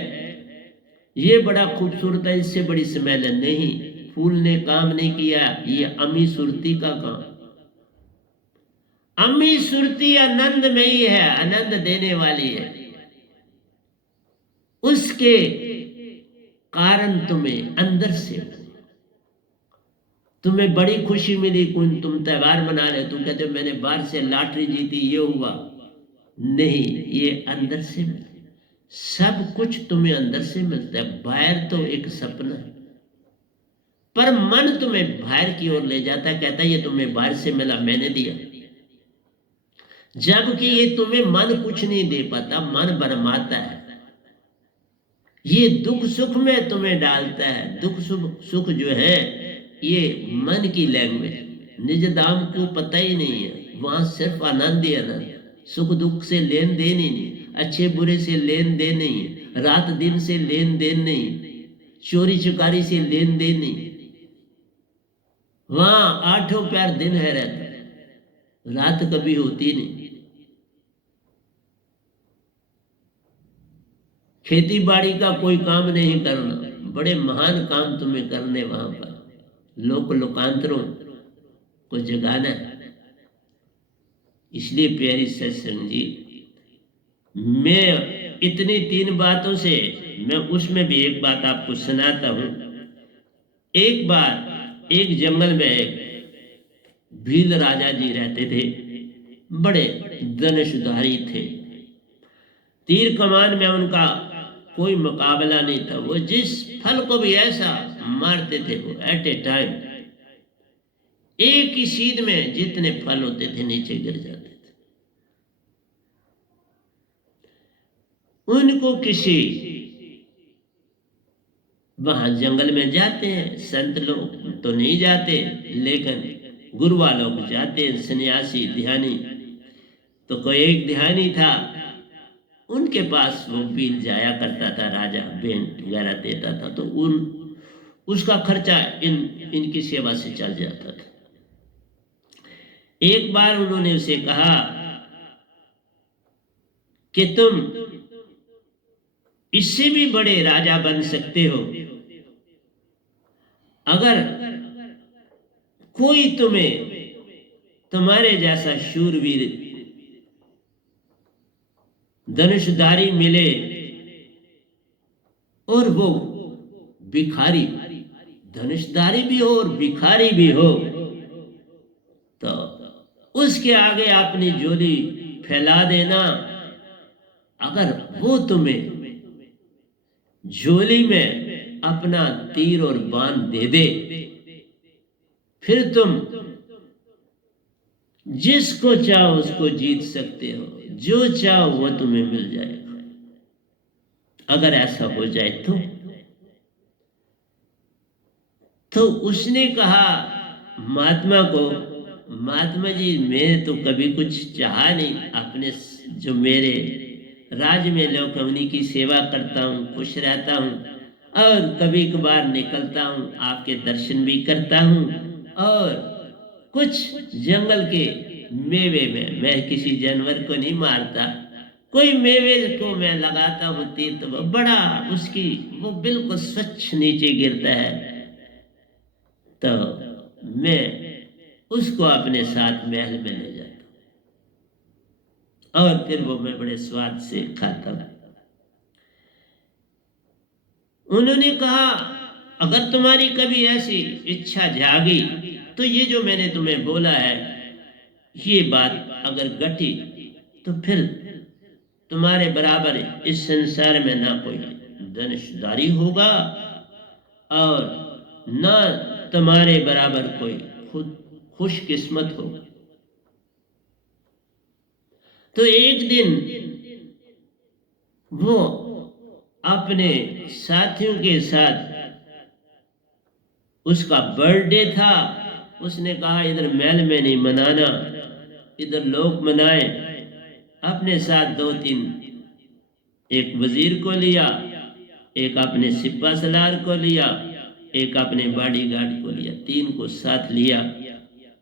ये बड़ा खूबसूरत है, इससे बड़ी स्मेल नहीं। फूल ने काम नहीं किया, ये अमी सुरती का काम। अम्मी सुरती आनंद में ही है, आनंद देने वाली है। उसके कारण तुम्हें अंदर से, तुम्हें बड़ी खुशी मिली, तुम त्योहार मना रहे, तुम कहते हो मैंने बाहर से लॉटरी जीती, ये हुआ नहीं, ये अंदर से मिले। सब कुछ तुम्हें अंदर से मिलता है, बाहर तो एक सपना है। पर मन तुम्हें बाहर की ओर ले जाता है, कहता है ये तुम्हें बाहर से मिला, मैंने दिया। जबकि ये तुम्हें मन कुछ नहीं दे पाता, मन भरमाता है। ये दुख सुख में तुम्हें डालता है। दुख सुख जो है ये मन की लैंग्वेज, निज दाम को पता ही नहीं है। वहां सिर्फ आनंद ही आनंद, सुख दुख से लेन देन ही नहीं, अच्छे बुरे से लेन देन नहीं, रात दिन से लेन देन नहीं, चोरी चुकारी से लेन देन नहीं। वहां आठों प्यार दिन है रहता, रात कभी होती नहीं। खेती बाड़ी का कोई काम नहीं करना, बड़े महान काम तुम्हें करने वहां पर। लोक लोकांतरों को जगाना है। इसलिए प्यारी सत्संग जी, मैं इतनी 3 बातों से, मैं उसमें भी एक बात आपको सुनाता हूं। एक बार एक जंगल में एक भील राजा जी रहते थे, बड़े धनुषधारी थे। तीर कमान में उनका कोई मुकाबला नहीं था। वो जिस फल को भी ऐसा मारते थे, वो एट ए टाइम एक ही सीध में जितने फल होते थे नीचे गिर जाते थे। उनको किसी, वहां जंगल में जाते हैं, संत लोग तो नहीं जाते, लेकिन गुरुआ लोग जाते हैं, सन्यासी ध्यानी। तो कोई एक ध्यानी था, उनके पास वो बील जाया करता था, राजा भेंट वगैरह देता था, तो उसका खर्चा इनकी सेवा से चल जाता था। एक बार उन्होंने उसे कहा कि तुम इससे भी बड़े राजा बन सकते हो, अगर कोई तुम्हें तुम्हारे जैसा शूरवीर धनुषधारी मिले और वो भिखारी, धनुषधारी भी हो और भिखारी भी हो, तो उसके आगे अपनी झोली फैला देना। अगर वो तुम्हें झोली में अपना तीर और बाण दे दे, फिर तुम जिसको चाहो उसको जीत सकते हो, जो चाहो वो तुम्हें मिल जाएगा। अगर ऐसा हो जाए तो उसने कहा महात्मा को, महात्मा जी मैं तो कभी कुछ चाहा नहीं, अपने जो मेरे राज्य में लोग उन्हीं की सेवा करता हूँ, खुश रहता हूँ और कभी कभार निकलता हूँ, आपके दर्शन भी करता हूँ और कुछ जंगल के मेवे में मैं किसी जानवर को नहीं मारता, कोई मेवे को मैं लगाता हूँ तीर तो बड़ा उसकी वो बिल्कुल स्वच्छ नीचे गिरता है, तो मैं उसको अपने साथ महल में ले जाता हूँ और फिर वो मैं बड़े स्वाद से खाता हूँ। उन्होंने कहा अगर तुम्हारी कभी ऐसी इच्छा जागी तो ये जो मैंने तुम्हें बोला है ये बात अगर घटी तो फिर तुम्हारे बराबर इस संसार में ना कोई धनुषधारी होगा और ना तुम्हारे बराबर कोई खुद खुशकिस्मत होगा। तो एक दिन वो अपने साथियों के साथ, उसका बर्थडे था, उसने कहा इधर महल में नहीं मनाना, इधर लोग मनाए। अपने साथ 2-3 एक वजीर को लिया, एक अपने सिपा सलार को लिया, एक अपने बॉडीगार्ड को लिया, 3 को साथ लिया।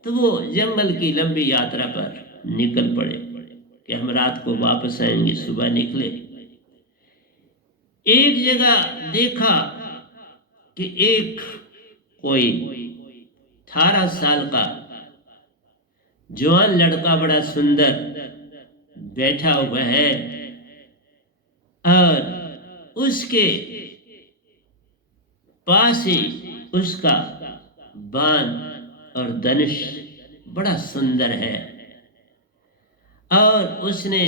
तो वो जंगल की लंबी यात्रा पर निकल पड़े कि हम रात को वापस आएंगे। सुबह निकले, एक जगह देखा कि एक कोई 18 साल का जवान लड़का बड़ा सुंदर बैठा हुआ है और उसके पास ही उसका बाण और धनुष बड़ा सुंदर है और उसने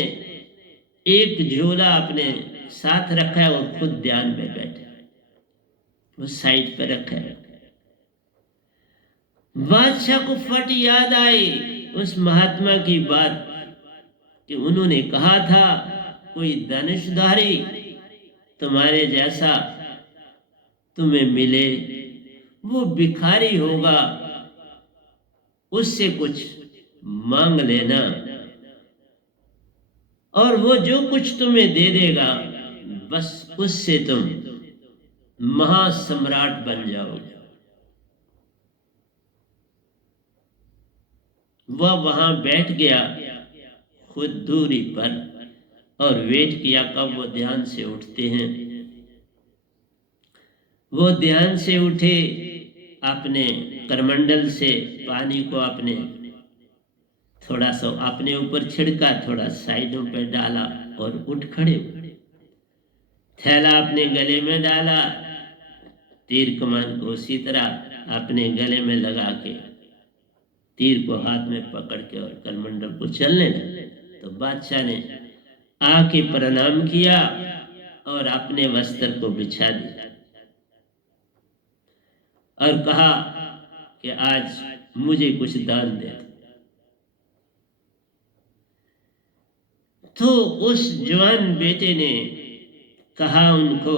एक झोला अपने साथ रखा है और खुद ध्यान में बैठा, वो साइड पे रखा है। बादशाह को फट याद आई उस महात्मा की बात कि उन्होंने कहा था कोई धनुषधारी तुम्हारे जैसा तुम्हें मिले, वो भिखारी होगा, उससे कुछ मांग लेना और वो जो कुछ तुम्हें दे देगा बस उससे तुम महासम्राट बन जाओगे। वह वहां बैठ गया खुद दूरी पर और वेट किया कब वो ध्यान से उठते हैं। वो ध्यान से उठे, अपने करमंडल से पानी को अपने थोड़ा सा अपने ऊपर छिड़का, थोड़ा साइडों पे डाला और उठ खड़े। थैला अपने गले में डाला, तीर कमान को उसी तरह अपने गले में लगा के तीर को हाथ में पकड़ के और करमंडल को चलने लगे। तो बादशाह ने आके प्रणाम किया और अपने वस्त्र को बिछा दिया और कहा कि आज मुझे कुछ दान दे। तो उस जवान बेटे ने कहा उनको,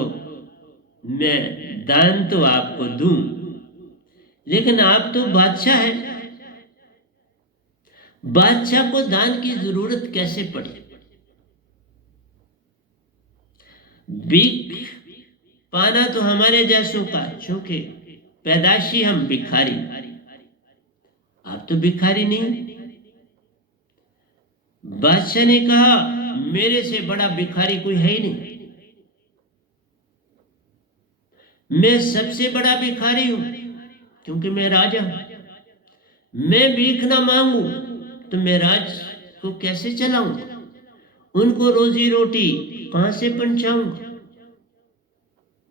मैं दान तो आपको दूं, लेकिन आप तो बादशाह हैं, बादशाह को दान की जरूरत कैसे पड़ी? भीख पाना तो हमारे जैसों का, चूंकि पैदाशी हम भिखारी, आप तो भिखारी नहीं। बादशाह ने कहा मेरे से बड़ा भिखारी कोई है ही नहीं, मैं सबसे बड़ा भिखारी हूं। क्योंकि मैं राजा हूं। मैं भीख ना मांगू तो मैं राज को कैसे चलाऊंगा? उनको रोजी रोटी कहां से पहुंचाऊंगा?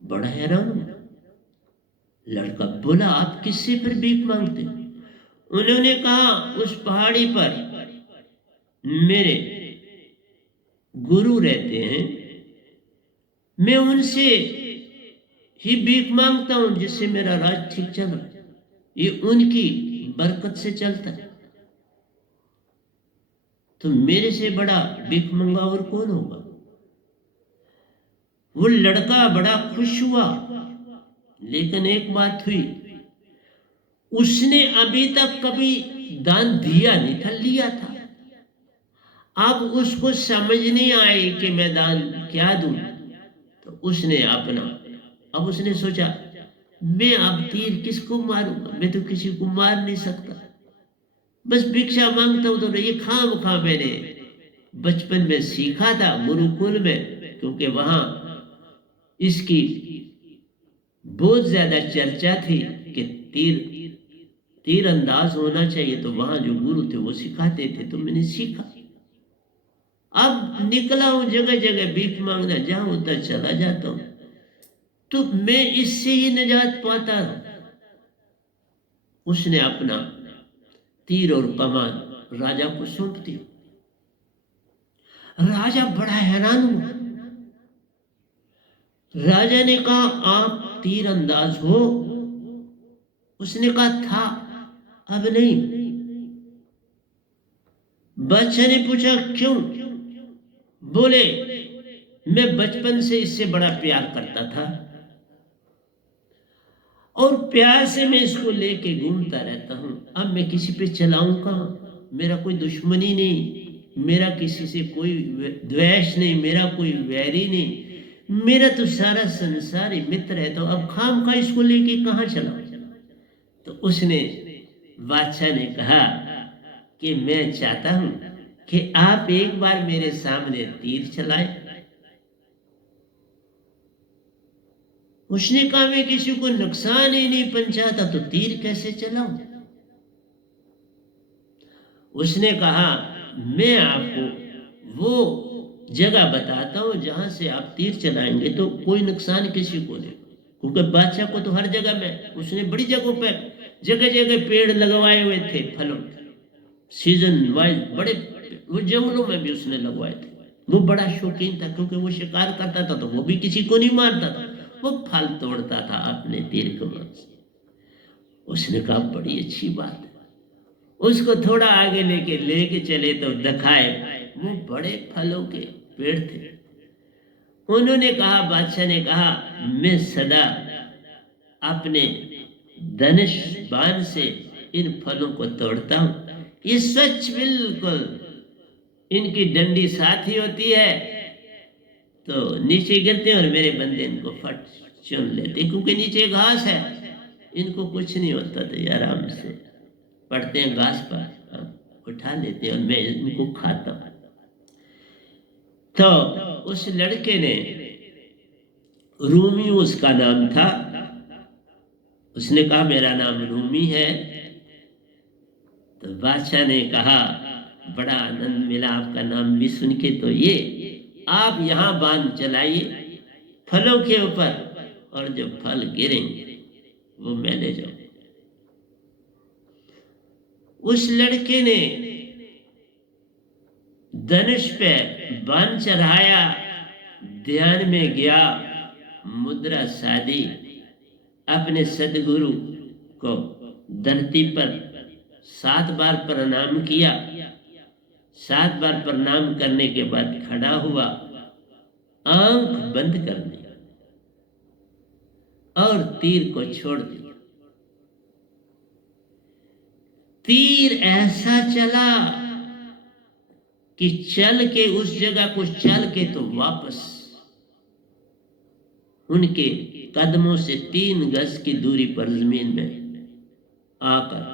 बड़ा हैरान हूं। लड़का बोला, आप किससे फिर भीख मांगते हो? उन्होंने कहा, उस पहाड़ी पर मेरे गुरु रहते हैं, मैं उनसे ही भीख मांगता हूं जिससे मेरा राज ठीक चल रहा। ये उनकी बरकत से चलता है। तो मेरे से बड़ा भीख मंगा और कौन होगा? वो लड़का बड़ा खुश हुआ, लेकिन एक बात हुई, उसने अभी तक कभी दान दिया नहीं था, लिया था। अब उसको समझ नहीं आई कि मैं दान क्या दूं। तो उसने अब उसने सोचा, मैं अब तीर किसको मारूंगा? मैं तो किसी को मार नहीं सकता, बस भिक्षा मांगता हूं। तो ये खाम खा मैंने बचपन में सीखा था गुरुकुल में, क्योंकि वहां इसकी बहुत ज्यादा चर्चा थी कि तीर अंदाज होना चाहिए। तो वहां जो गुरु थे वो सिखाते थे, तो मैंने सीखा। अब निकला हूं जगह जगह भीख मांगना, जहां होता चला जाता हूं। तो मैं इससे ही निजात पाता हूं। उसने अपना तीर और कमान राजा को सौंप दी। राजा बड़ा हैरान हुआ। राजा ने कहा, आप तीर अंदाज हो? उसने कहा, था, अब नहीं। बादशाह ने पूछा, क्यों? बोले, मैं बचपन से इससे बड़ा प्यार करता था और प्यार से मैं इसको लेके घूमता रहता हूं। अब मैं किसी पे चलाऊं कहां? मेरा कोई दुश्मनी नहीं, मेरा किसी से कोई द्वेष नहीं, मेरा कोई वैरी नहीं, मेरा तो सारा संसार ही मित्र है। तो अब खाम खा इसको लेके कहां चलाऊं? तो उसने, बादशाह ने कहा कि मैं चाहता हूं कि आप एक बार मेरे सामने तीर चलाएं। उसने कहा, मैं किसी को नुकसान ही नहीं पहुंचाता, तो तीर कैसे चलाऊं? उसने कहा, मैं आपको वो जगह बताता हूं जहां से आप तीर चलाएंगे तो कोई नुकसान किसी को नहीं। क्योंकि बादशाह को तो हर जगह में, उसने बड़ी जगहों पर जगह जगह पेड़ लगवाए हुए थे, फलों सीजन वाइज बड़े, वो जंगलों में भी उसने लगवाए थे। वो बड़ा शौकीन था, क्योंकि वो शिकार करता था तो वो भी किसी को नहीं मारता था, वो फल तोड़ता था अपने तीर कमान से। उसने कहा, बड़ी अच्छी बात है। उसको थोड़ा आगे लेके चले तो दिखाए वो बड़े फलों के पेड़ थे। उन्होंने कहा, बादशाह ने कहा, मैं सदा अपने धनुष बाण से इन फलों को तोड़ता हूं। ये सच, बिल्कुल इनकी डंडी साथ ही होती है तो नीचे गिरते हैं और मेरे बंदे इनको फट चुन लेते, क्योंकि नीचे घास है, इनको कुछ नहीं होता। तो ये आराम से पड़ते हैं घास पर, उठा लेते हैं और मैं इनको खाता हूं। तो उस लड़के ने, रूमी उसका नाम था, उसने कहा, मेरा नाम रूमी है। तो बादशाह ने कहा, बड़ा आनंद मिला आपका नाम भी सुन के। तो ये आप यहां बाण चलाइए फलों के ऊपर, और जो फल गिरेंगे वो मैं ले जाऊं। उस लड़के ने धनुष पे बाण चढ़ाया, ध्यान में गया, मुद्रा साधी, अपने सदगुरु को धरती पर 7 बार प्रणाम किया। 7 बार प्रणाम करने के बाद खड़ा हुआ, आंख बंद कर दी और तीर को छोड़ दिया। तीर ऐसा चला कि चल के उस जगह को चल के तो वापस उनके कदमों से 3 गज की दूरी पर जमीन में आकर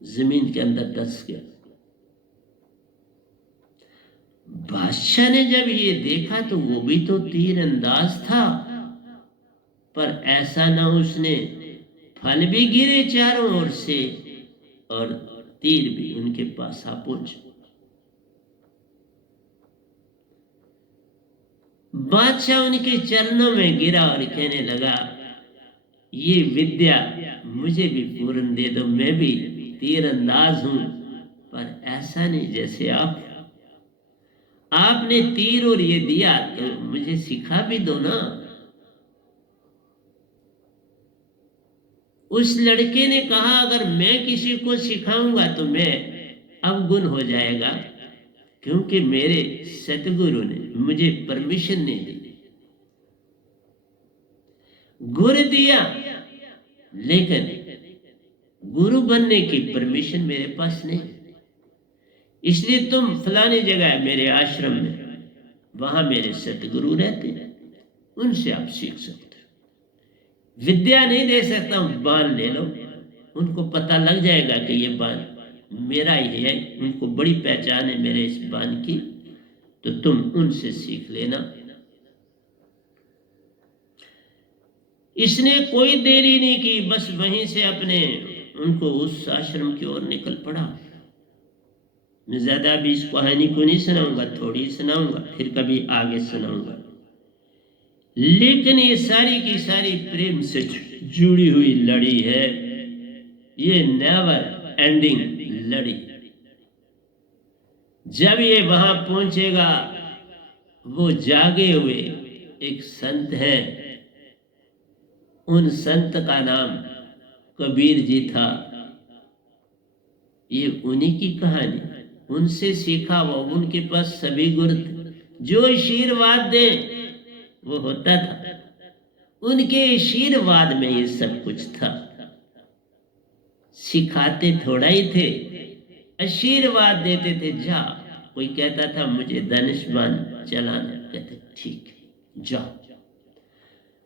जमीन के अंदर धंस गया। बादशाह ने जब ये देखा तो वो भी तो तीर अंदाज था, पर ऐसा ना उसने फल भी गिरे चारों ओर से और तीर भी उनके पास आ पहुंचे। बादशाह उनके चरणों में गिरा और कहने लगा, ये विद्या मुझे भी पूर्ण दे दो, मैं भी तीरंदाज हूं, पर ऐसा नहीं जैसे आपने तीर और ये दिया तो मुझे सिखा भी दो ना। उस लड़के ने कहा, अगर मैं किसी को सिखाऊंगा तो मैं अवगुण हो जाएगा, क्योंकि मेरे सतगुरु ने मुझे परमिशन नहीं दी। गुरु दिया, लेकिन गुरु बनने की परमिशन मेरे पास नहीं, इसलिए तुम फलानी जगह मेरे आश्रम में, वहां मेरे सतगुरु रहते हैं, उनसे आप सीख सकते हो। विद्या नहीं दे सकता हूं, बाण ले लो, उनको पता लग जाएगा कि ये बाण मेरा ही है, उनको बड़ी पहचान है मेरे इस बाण की, तो तुम उनसे सीख लेना। इसने कोई देरी नहीं की, बस वहीं से अपने उनको उस आश्रम की ओर निकल पड़ा। मैं ज्यादा भी इस कहानी को नहीं सुनाऊंगा, थोड़ी सुनाऊंगा, फिर कभी आगे सुनाऊंगा। लेकिन ये सारी की सारी प्रेम से जुड़ी हुई लड़ी है, ये नेवर एंडिंग लड़ी। जब ये वहां पहुंचेगा, वो जागे हुए एक संत है, उन संत का नाम कबीर जी था। ये उन्हीं की कहानी, उनसे सीखा वो, उनके पास सभी गुर थे, जो आशीर्वाद दे वो होता था, उनके आशीर्वाद में ये सब कुछ था। सिखाते थोड़ा ही थे, आशीर्वाद देते थे। जा, कोई कहता था मुझे धनुष्मान चलाना, कहते ठीक है जाओ।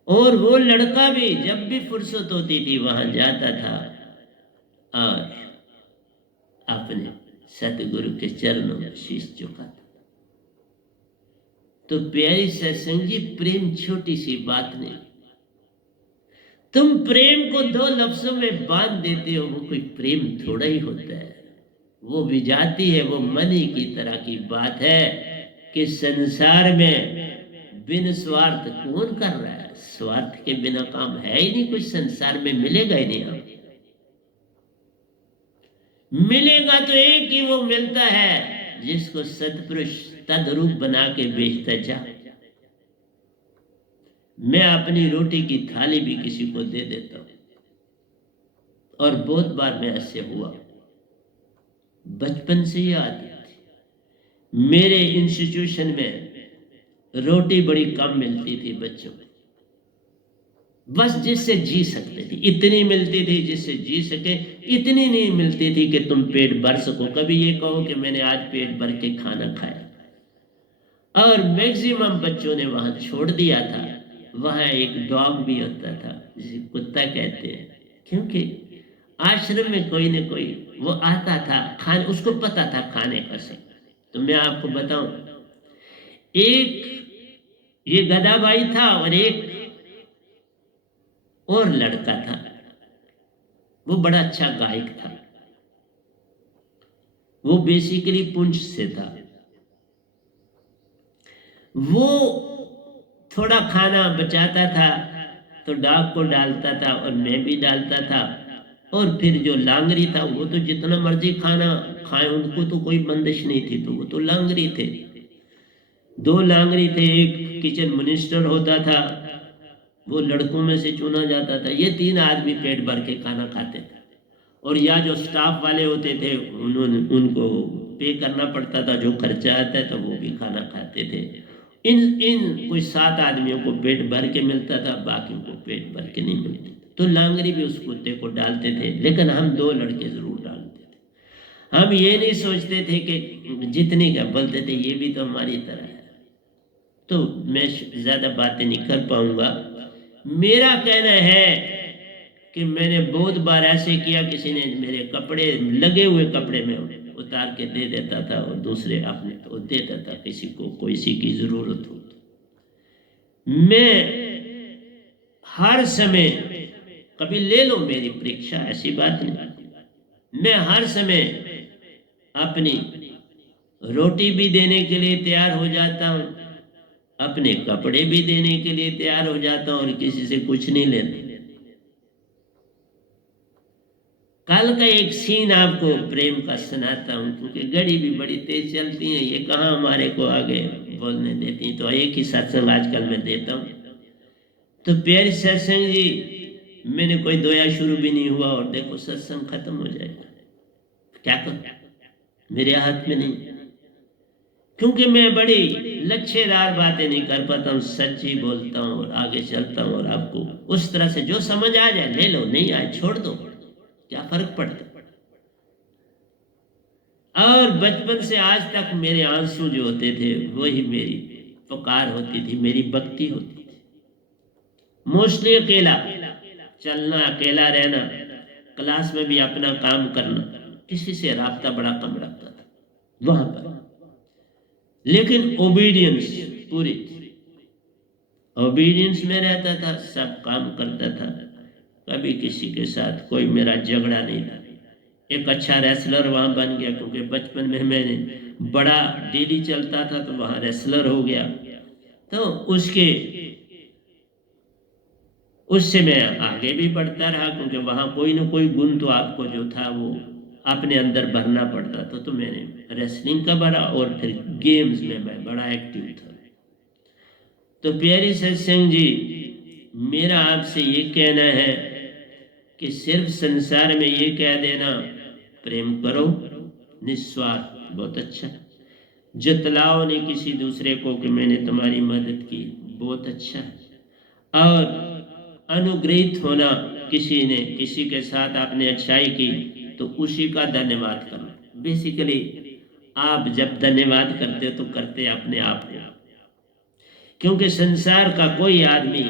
और वो लड़का भी जब भी फुर्सत होती थी वहां जाता था और अपने सतगुरु के चरणों में शीश झुकाता। तो प्यारी सत्संग जी, प्रेम छोटी सी बात नहीं। तुम प्रेम को दो लफ्जों में बांध देते हो, वो कोई प्रेम थोड़ा ही होता है, वो विजाती है, वो मनी की तरह की बात है कि संसार में बिन स्वार्थ कौन कर रहा है? स्वार्थ के बिना काम है ही नहीं, कुछ संसार में मिलेगा ही नहीं। मिलेगा तो एक ही वो मिलता है जिसको सतपुरुष तद्रूप बना के बेचता जा। मैं अपनी रोटी की थाली भी किसी को दे देता हूं, और बहुत बार में ऐसे हुआ। बचपन से ही आदत थी। मेरे इंस्टीट्यूशन में रोटी बड़ी कम मिलती थी बच्चों को, बस जिससे जी सकते थे इतनी मिलती थी जिससे जी सके, इतनी नहीं मिलती थी कि तुम पेट भर सको। कभी ये कहो कि मैंने आज पेट भर के खाना खाया। और मैक्सिमम बच्चों ने वहां छोड़ दिया था। वहां एक डॉग भी होता था, जिसे कुत्ता कहते हैं, क्योंकि आश्रम में कोई न कोई वो आता था खाने, उसको पता था खाने का से। तो मैं आपको बताऊं, एक ये गदाबाई था और एक और लड़का था, वो बड़ा अच्छा गायक था। वो बेसिकली पुंछ से था। वो थोड़ा खाना बचाता था तो डॉग को डालता था और मैं भी डालता था। और फिर जो लांगरी था वो तो जितना मर्जी खाना खाए, उनको तो कोई बंदिश नहीं थी, तो वो तो लांगरी थे। दो लांगरी थे, एक किचन मिनिस्टर होता था, वो लड़कों में से चुना जाता था। ये तीन आदमी पेट भर के खाना खाते थे। और या जो स्टाफ वाले होते थे उनको पे करना पड़ता था, जो खर्चा आता है तो वो भी खाना खाते थे। इन कोई 7 आदमियों को पेट भर के मिलता था, बाकी को पेट भर के नहीं मिलता। तो लांगरी भी उस कुत्ते को डालते थे, लेकिन हम 2 लड़के जरूर डालते थे। हम ये नहीं सोचते थे कि जितने का बोलते थे ये भी तो हमारी तरह है। तो मैं ज्यादा बातें नहीं कर पाऊंगा। मेरा कहना है कि मैंने बहुत बार ऐसे किया, किसी ने मेरे कपड़े लगे हुए कपड़े में उतार के दे देता था और दूसरे अपने तो देता था किसी को, किसी की जरूरत हो। मैं हर समय कभी ले लो मेरी परीक्षा, ऐसी बात नहीं। मैं हर समय अपनी रोटी भी देने के लिए तैयार हो जाता हूँ, अपने कपड़े भी देने के लिए तैयार हो जाता हूँ और किसी से कुछ नहीं लेता। कल का एक सीन आपको प्रेम का सुनाता हूँ, क्योंकि घड़ी भी बड़ी तेज चलती है, ये कहाँ हमारे को आगे बोलने देती। तो एक ही सत्संग आजकल मैं देता हूँ। तो प्यारे सत्संग जी, मैंने कोई दोया शुरू भी नहीं हुआ और देखो सत्संग खत्म हो जाएगा। क्या करूं, मेरे हाथ में नहीं, क्योंकि मैं बड़ी लच्छेदार बातें नहीं कर पाता हूँ, सच्ची बोलता हूँ और आगे चलता हूँ। और आपको उस तरह से जो समझ आ जाए ले लो, नहीं आए छोड़ दो, क्या फर्क पड़ता। और बचपन से आज तक मेरे आंसू जो होते थे वही मेरी पुकार होती थी, मेरी भक्ति होती थी। मोस्टली अकेला चलना, अकेला रहना, क्लास में भी अपना काम करना, किसी से राब्ता बड़ा कम रखता था वहां पर। लेकिन ओबीडियंस पूरी थी, ओबीडियंस में रहता था, सब काम करता था, कभी किसी के साथ कोई मेरा झगड़ा नहीं था। एक अच्छा रेसलर वहां बन गया, क्योंकि बचपन में मैंने बड़ा डेली चलता था तो वहां रेसलर हो गया। तो उससे मैं आगे भी बढ़ता रहा, क्योंकि वहां कोई ना कोई गुण तो आपको जो था वो अपने अंदर भरना पड़ता था। तो मैंने रेसलिंग का भरा और फिर गेम्स में मैं बड़ा एक्टिव था। तो प्यारी सत्संग जी, मेरा आपसे ये कहना है कि सिर्फ संसार में ये कह देना प्रेम करो निस्वार्थ, बहुत अच्छा, जतलाओ नहीं किसी दूसरे को कि मैंने तुम्हारी मदद की, बहुत अच्छा है। और अनुग्रहित होना, किसी ने किसी के साथ आपने अच्छाई की तो उसी का धन्यवाद करना। बेसिकली आप जब धन्यवाद करते हो तो करते अपने आप को, क्योंकि संसार का कोई आदमी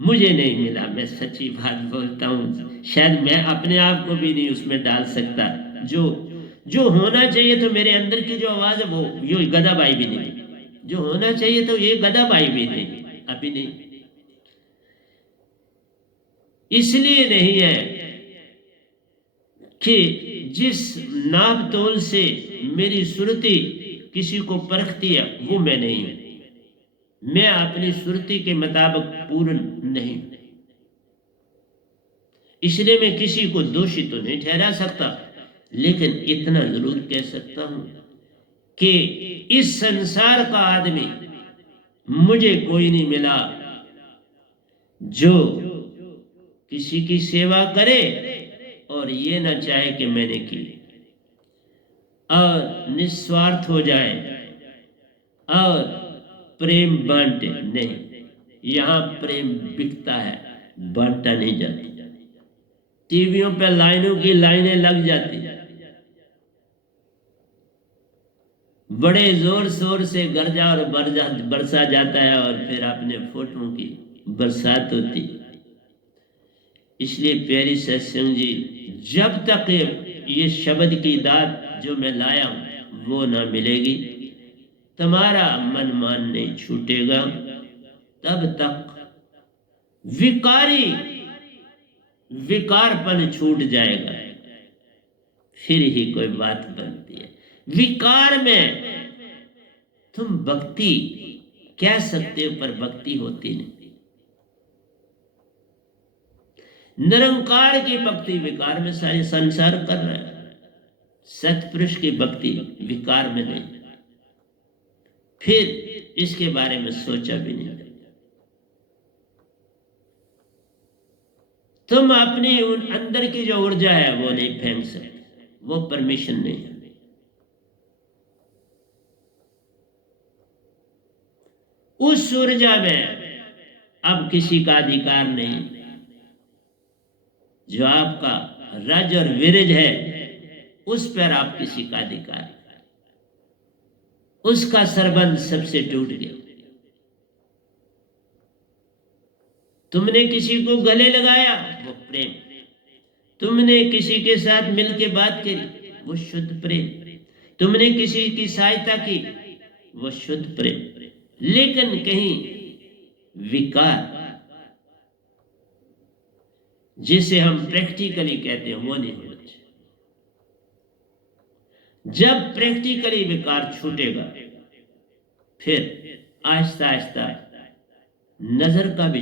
मुझे नहीं मिला, मैं सच्ची बात बोलता हूँ, शायद मैं अपने आप को भी नहीं उसमें डाल सकता। जो जो होना चाहिए तो मेरे अंदर की जो आवाज है वो यो गदाबाई भी नहीं, जो होना चाहिए तो ये गदाबाई भी नहीं, अभी नहीं। इसलिए नहीं है कि जिस नाप तोल से मेरी सुरती किसी को परखती है वो मैं नहीं हूं। मैं अपनी सुरती के मुताबिक पूर्ण नहीं, इसलिए मैं किसी को दोषी तो नहीं ठहरा सकता, लेकिन इतना जरूर कह सकता हूं कि इस संसार का आदमी मुझे कोई नहीं मिला जो किसी की सेवा करे और ये ना चाहे कि मैंने की, और निस्वार्थ हो जाए और प्रेम बांटे नहीं। यहां प्रेम बिकता है, बांटा नहीं जाता। टीवियों पे लाइनों की लाइनें लग जाती, बड़े जोर शोर से गरजा और बरसा जाता है और फिर अपने फोटों की बरसात होती। इसलिए प्यारी सत्संग जी, जब तक ये शब्द की दात जो मैं लाया हूं वो ना मिलेगी, तुम्हारा मन मान नहीं छूटेगा, तब तक विकारपन छूट जाएगा, फिर ही कोई बात बनती है। विकार में तुम भक्ति कह सकते हो पर भक्ति होती नहीं। निरंकार की भक्ति विकार में सारे संसार कर रहा है, सतपुरुष की भक्ति विकार में नहीं, फिर इसके बारे में सोचा भी नहीं। तुम अपनी उन अंदर की जो ऊर्जा है वो नहीं फेंक सकते, वो परमिशन नहीं है। उस ऊर्जा में अब किसी का अधिकार नहीं, जो आपका रज और विरज है उस पर आप किसी का अधिकार, उसका संबंध सबसे टूट गया। तुमने किसी को गले लगाया वो प्रेम, तुमने किसी के साथ मिलके बात करी वो शुद्ध प्रेम, तुमने किसी की सहायता की वो शुद्ध प्रेम। लेकिन कहीं विकार, जिसे हम प्रैक्टिकली कहते हैं, वो नहीं होना चाहिए। जब प्रैक्टिकली विकार छूटेगा, फिर आहिस्ता आहिस्ता नजर का भी